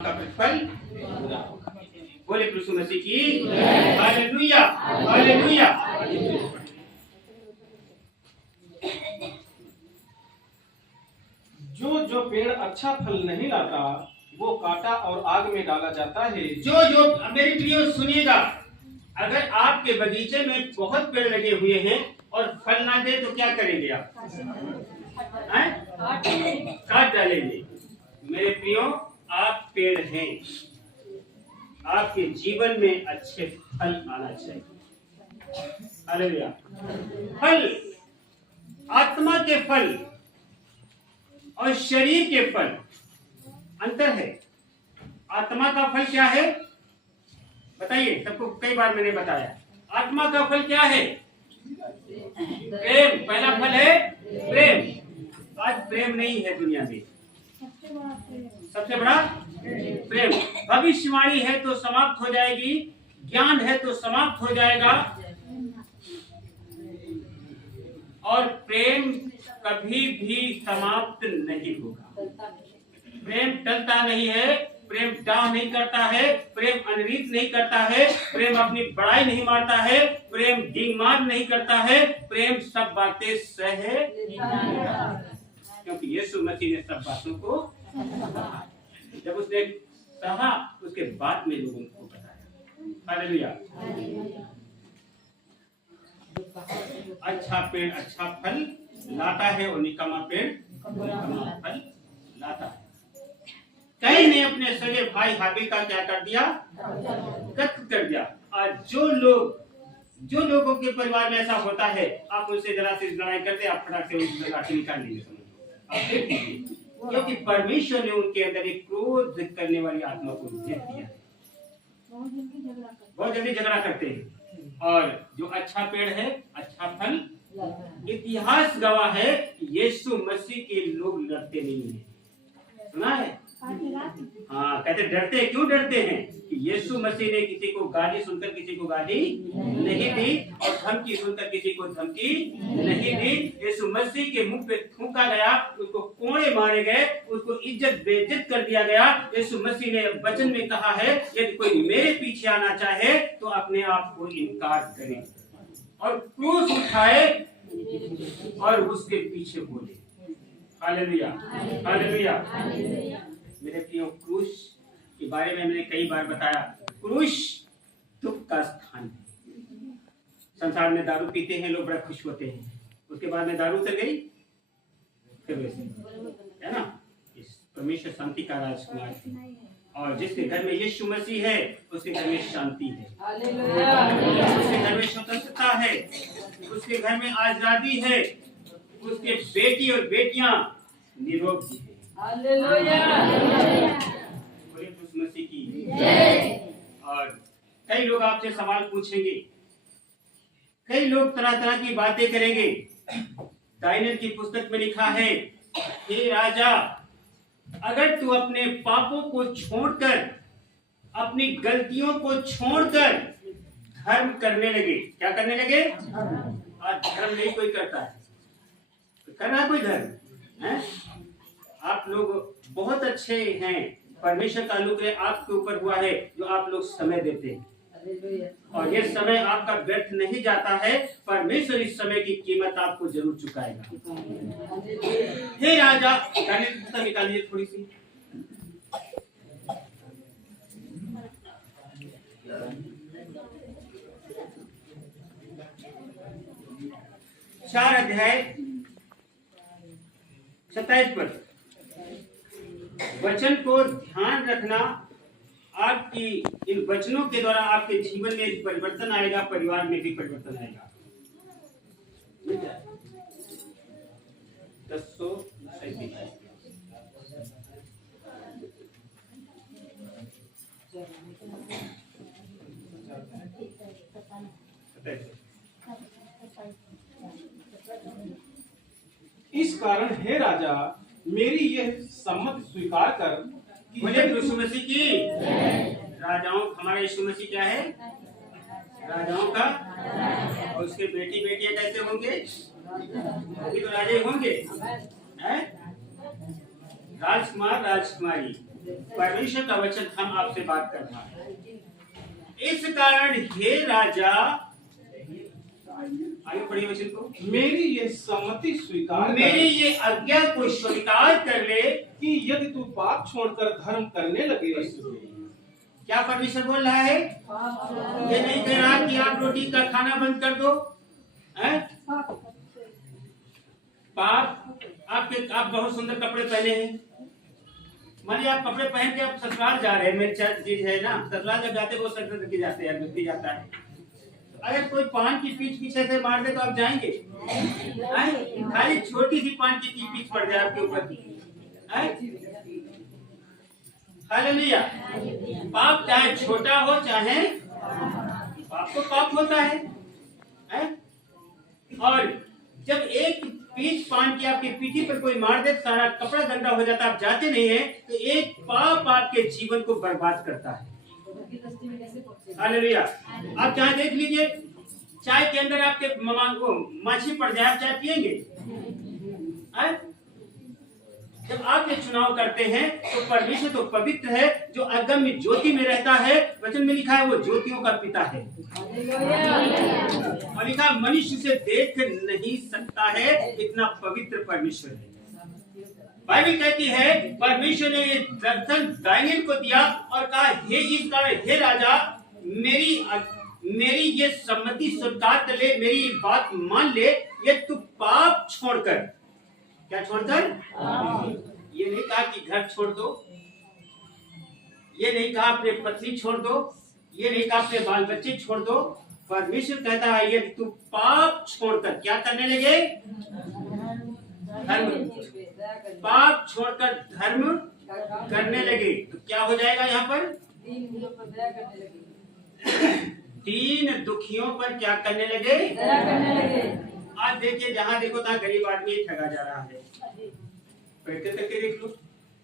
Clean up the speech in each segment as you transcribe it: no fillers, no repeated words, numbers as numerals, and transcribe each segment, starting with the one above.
का प्रतिफल बोले यीशु मसीह की हालेलुया हालेलुया। जो पेड़ अच्छा फल नहीं लाता वो काटा और आग में डाला जाता है। जो मेरे प्रियो सुनिएगा, अगर आपके बगीचे में बहुत पेड़ लगे हुए हैं और फल ना दे तो क्या करेंगे आप? काट डालेंगे। मेरे प्रियो, आप पेड़ हैं, आपके जीवन में अच्छे फल आना चाहिए। हालेलुया। फल, आत्मा के फल और शरीर के फल अंतर है। आत्मा का फल क्या है बताइए? सबको कई बार मैंने बताया, आत्मा का फल क्या है? प्रेम। पहला फल है प्रेम। आज प्रेम नहीं है दुनिया में, सबसे बड़ा प्रेम। भविष्यवाणी है तो समाप्त हो जाएगी, ज्ञान है तो समाप्त हो जाएगा, और प्रेम कभी भी समाप्त नहीं होगा। प्रेम टलता नहीं है, प्रेम डाह नहीं करता है, प्रेम अनरीत नहीं करता है, प्रेम अपनी बड़ाई नहीं मारता है, प्रेम डिमांड नहीं करता है, प्रेम सब बातें सहे, क्योंकि यीशु मसीह ने सब बातों को जब उसने कहा उसके बाद में लोगों को बताया। हालेलुया। अच्छा पेड़ अच्छा फल लाता है और निकम्मा पेड़ निकम्मा फल लाता है। कई ने अपने सगे भाई हाबिल का क्या कर दिया? कत्ल कर दिया। आज जो लोगों के परिवार में ऐसा होता है, आप उनसे जरा से लड़ाई करते, आप फटाक से उनसे लाठी निकाल लीजिए। आप देख लीजिए, क्योंकि परमेश्वर ने उनके अंदर एक क्रोध करने वाली आत्मा को भेज दिया। बहुत जल्दी झगड़ा करते हैं। और जो अच्छा पेड़ है अच्छा फल, इतिहास गवाह है, यीशु मसीह के लोग लड़ते नहीं है। सुना है? हाँ, कहते डरते हैं। क्यों डरते हैं? कि यीशु मसीह ने किसी को गाली सुनकर किसी को गाली नहीं दी, और धमकी सुनकर किसी को धमकी नहीं दी। यीशु मसीह के मुंह पे थूका गया, उसको कोड़े मारे गए, उसको इज्जत बेइज्जत कर दिया गया। यीशु मसीह ने वचन में कहा है, यदि कोई मेरे पीछे आना चाहे तो अपने आप को इनकार करे और क्रूस उठाए और उसके पीछे बोले। Hallelujah hallelujah. मेरे प्रियो, क्रूस के बारे में मैंने कई बार बताया। क्रूस दुख का स्थान है। संसार में दारू पीते हैं लोग, बड़ा खुश होते हैं, उसके बाद में दारू उतर गई फिर वैसे है ना। इस परमेश्वर शांति का राजकुमार है, और जिसके घर में यीशु मसीह है उसके घर में शांति है, उसके घर में स्वतंत्रता है, उसके घर में आजादी है, उसके बेटी और बेटियां निरोगी है। बोले यीशु मसीह की जय। और कई लोग आपसे सवाल पूछेंगे, कई लोग तरह तरह की बातें करेंगे। दानियेल की पुस्तक में लिखा है, हे राजा, अगर तू अपने पापों को छोड़कर, अपनी गलतियों को छोड़कर धर्म करने लगे। क्या करने लगे? आज धर्म नहीं कोई करता है, तो कर रहा कोई धर्म है? आप लोग बहुत अच्छे हैं, परमेश्वर का अनुग्रह आपके ऊपर हुआ है, जो आप लोग समय देते हैं, और ये समय आपका व्यर्थ नहीं जाता है। परमेश्वर इस समय की कीमत आपको जरूर चुकाएगा। हे राजा, निकालिए थोड़ी सी। चार अध्याय 27 पर वचन को ध्यान रखना। आपकी इन वचनों के द्वारा आपके जीवन में परिवर्तन आएगा, परिवार में भी परिवर्तन आएगा। 10:37 इस कारण हे राजा, मेरी यह सम्मत स्वीकार कर। बोले यीशु मसीह की राजाओं, हमारा यीशु मसीह क्या है? राजाओं का। और उसके बेटी बेटियां कैसे होंगे? तो राजे होंगे, हैं? राजकुमार राजकुमारी परमेश्वर का वचन हम आपसे बात कर रहा है। इस कारण हे राजा, आगे पढ़िए वचन को, मेरी ये सम्मति स्वीकार मेरी ये आज्ञा को स्वीकार कर ले कि यदि तू पाप छोड़कर धर्म करने लगे। क्या परमेश्वर बोल रहा है? ये नहीं कह रहा कि आप रोटी का खाना बंद कर दो, हैं? आप बहुत सुंदर कपड़े पहने हैं, मान लीजिए आप कपड़े पहन के आप ससुराल जा रहे हैं, मेरी चीज है ना, ससुराल जब जाते वो सर के जाते हैं, व्यक्ति जाता है, अगर कोई पान की पीछे से मार दे तो आप जाएंगे? खाली छोटी सी पान की पीछ पड़ जाए आपके ऊपर, हालेलुया। पाप चाहे छोटा हो, चाहे पाप तो पाप होता है? और जब एक पीछ पान की आपकी पीठी पर कोई मार दे, सारा कपड़ा गंदा हो जाता, आप जाते नहीं है, तो एक पाप आपके जीवन को बर्बाद करता है। हालेलुया। आप चाहे देख लीजिए, चाय के अंदर आपके माछी पड़ जाए, आप चाय पिएंगे? जब आप ये चुनाव करते हैं तो परमेश्वर तो पवित्र है, जो अगम्य ज्योति में रहता है, वचन में लिखा है वो ज्योतियों का पिता है, और लिखा मनुष्य से देख नहीं सकता है, इतना पवित्र परमेश्वर है। बाइबल कहती है परमेश्वर ने ये दर्शन दानियेल को दिया और कहा, इस कारण हे राजा, मेरी ये सम्मति स्वीकार कर ले, मेरी बात मान ले, ये तू पाप छोड़कर, क्या छोड़कर? ये नहीं कहा कि घर छोड़ दो, ये नहीं कहा अपने पत्नी छोड़ दो, ये नहीं कहा अपने बाल बच्चे छोड़ दो। परमेश्वर कहता है यदि तू पाप छोड़कर क्या करने लगे? धर्म, पाप छोड़कर धर्म करने लगे, तो क्या हो जाएगा? यहाँ पर दीन दुखियों पर क्या करने लगे? आज देखिए, जहाँ देखो तहाँ गरीब आदमी ठगा जा रहा है। पढ़ते तक देख लो,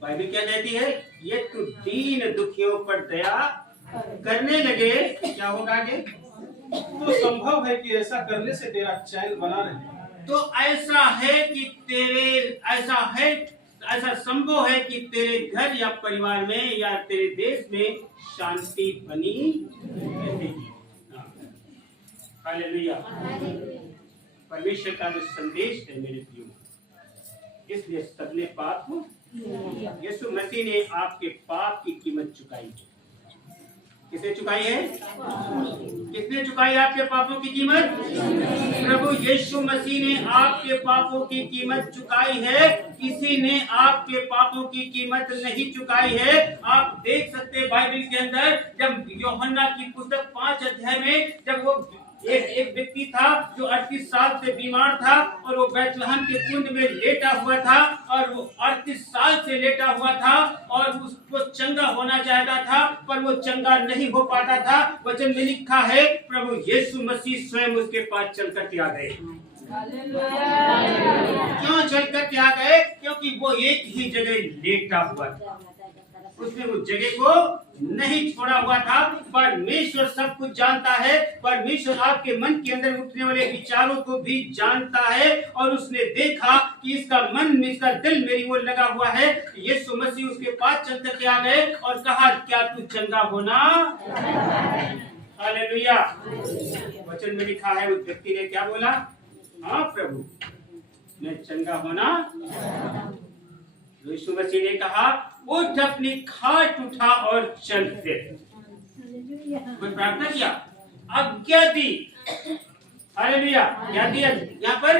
बाइबल क्या कहती है? ये तू दीन दुखियों पर दया करने लगे, क्या होगा आगे? तो संभव है कि ऐसा करने से तेरा चैन बना रहे। तो ऐसा है कि ऐसा संभव है कि तेरे घर या परिवार में या तेरे देश में शांति बनी रहेगी। हालेलुया। परमेश्वर का जो संदेश है मेरे प्रियो, इसलिए सबने पाप, यीशु मसीह ने आपके पाप की कीमत चुकाई। किसने चुकाई है? किसने चुकाई आपके पापों की कीमत? प्रभु यीशु मसीह ने आपके पापों की कीमत चुकाई है, किसी ने आपके पापों की कीमत नहीं चुकाई है। आप देख सकते हैं बाइबल के अंदर, जब यूहन्ना की पुस्तक 5 अध्याय में, जब वो एक व्यक्ति था जो 38 साल से बीमार था, और वो बैतलहम के कुंड में लेटा हुआ था, और वो 38 साल से लेटा हुआ था, और उसको चंगा होना चाहता था, पर वो चंगा नहीं हो पाता था। वचन में लिखा है प्रभु यीशु मसीह स्वयं उसके पास चलकर के आ गए। क्यों चलकर के आ गए? क्योंकि वो एक ही जगह लेटा हुआ था, उसने उस जगह को नहीं छोड़ा हुआ था। परमेश्वर सब कुछ जानता है, परमेश्वर आपके मन के अंदर उठने वाले विचारों को भी जानता है, और उसने देखा कि इसका मन, इसका दिल मेरी ओर लगा हुआ है। यीशु मसीह उसके पास चल करके आ गए और कहा, क्या तू चंगा होना? हालेलुया। वचन में लिखा है उस व्यक्ति ने क्या बोला? हाँ प्रभु, मैं चंगा होना। यीशु मसीह ने कहा, उठ, अपनी खाट उठा और चल फिर। कोई प्रार्थना किया, आज्ञा दी। हालेलुया। क्या दिया? यहाँ पर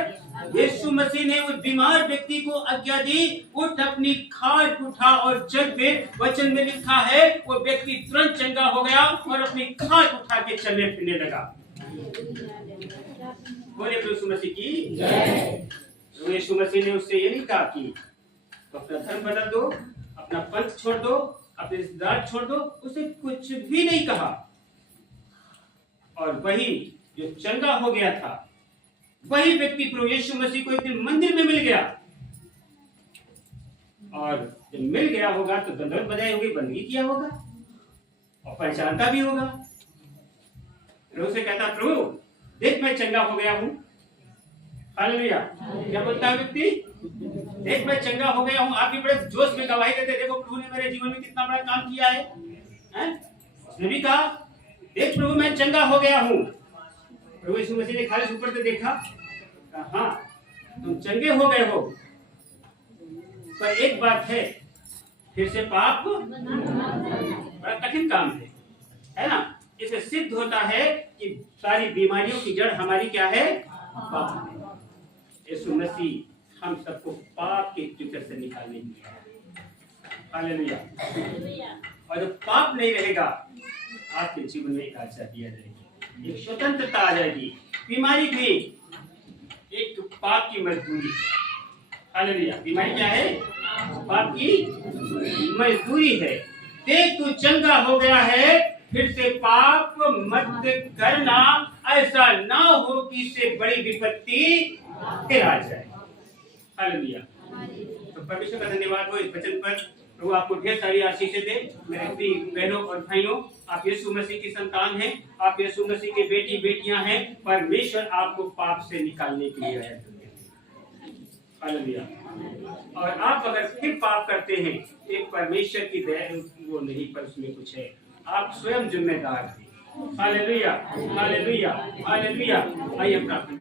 यीशु मसीह ने उस बीमार व्यक्ति को आज्ञा दी, उठ, अपनी खाट उठा और चल फिर। वचन में लिखा है वो व्यक्ति तुरंत चंगा हो गया और अपनी खाट उठा के चलने फिरने लगा। बोले यीशु मसीह की जय। यीशु मसीह ने उससे ये नहीं कहा कि तो अपना धर्म बदल दो, अपना पंथ छोड़ दो, अपने रिश्तेदार छोड़ दो, उसे कुछ भी नहीं कहा। और वही जो चंगा हो गया था, वही व्यक्ति प्रभु यीशु मसीह को एक दिन मंदिर में मिल गया, और जब मिल गया होगा तो दंडवत बजाई होगी, बंदगी किया होगा और पहचानता भी होगा। प्रभु से कहता, प्रभु देख मैं चंगा हो गया हूं। हालेलुया। क्या बोलता है व्यक्ति? देख मैं चंगा हो गया हूँ। आप भी बड़े जोश में गवाही देते, देखो प्रभु ने मेरे जीवन में कितना बड़ा काम किया है, हैं? उसने भी कहा देख प्रभु मैं चंगा हो गया हूँ। प्रभु यीशु मसीह ने खाली ऊपर से देखा, कहा हाँ तुम चंगे हो गए हो, पर एक बात है, फिर से पाप बड़ा कठिन काम है ना। इससे सिद्ध होता है कि सारी बीमारियों की जड़ हमारी क्या है, पाप है। यीशु मसीह हम सबको पाप के चक्कर से निकालने की है। हालेलुया। और जब पाप नहीं रहेगा आपके जीवन में एक आशा दिया जाएगी, एक स्वतंत्रता आ जाएगी। बीमारी भी एक पाप की मजदूरी है। हालेलुया। बीमारी क्या है, पाप की मजदूरी है। देख तू चंगा हो गया है, फिर से पाप मत करना, ऐसा ना हो कि इससे बड़ी विपत्ति फिर आ जाए। हालेलुया। तो परमेश्वर का धन्यवाद हो इस वचन पर। प्रभु आपको ढेर सारी आशीषें दे। मेरे बहनों और भाइयों, आप यीशु मसीह की संतान हैं, आप यीशु मसीह के बेटी बेटियां हैं। परमेश्वर आपको पाप से निकालने के लिए है। हालेलुया। और आप अगर फिर पाप करते हैं, एक परमेश्वर की दया वो नहीं, पर उसमें कुछ है, आप स्वयं जिम्मेदार हैं। Hallelujah, hallelujah, hallelujah. आइए प्रार्थना।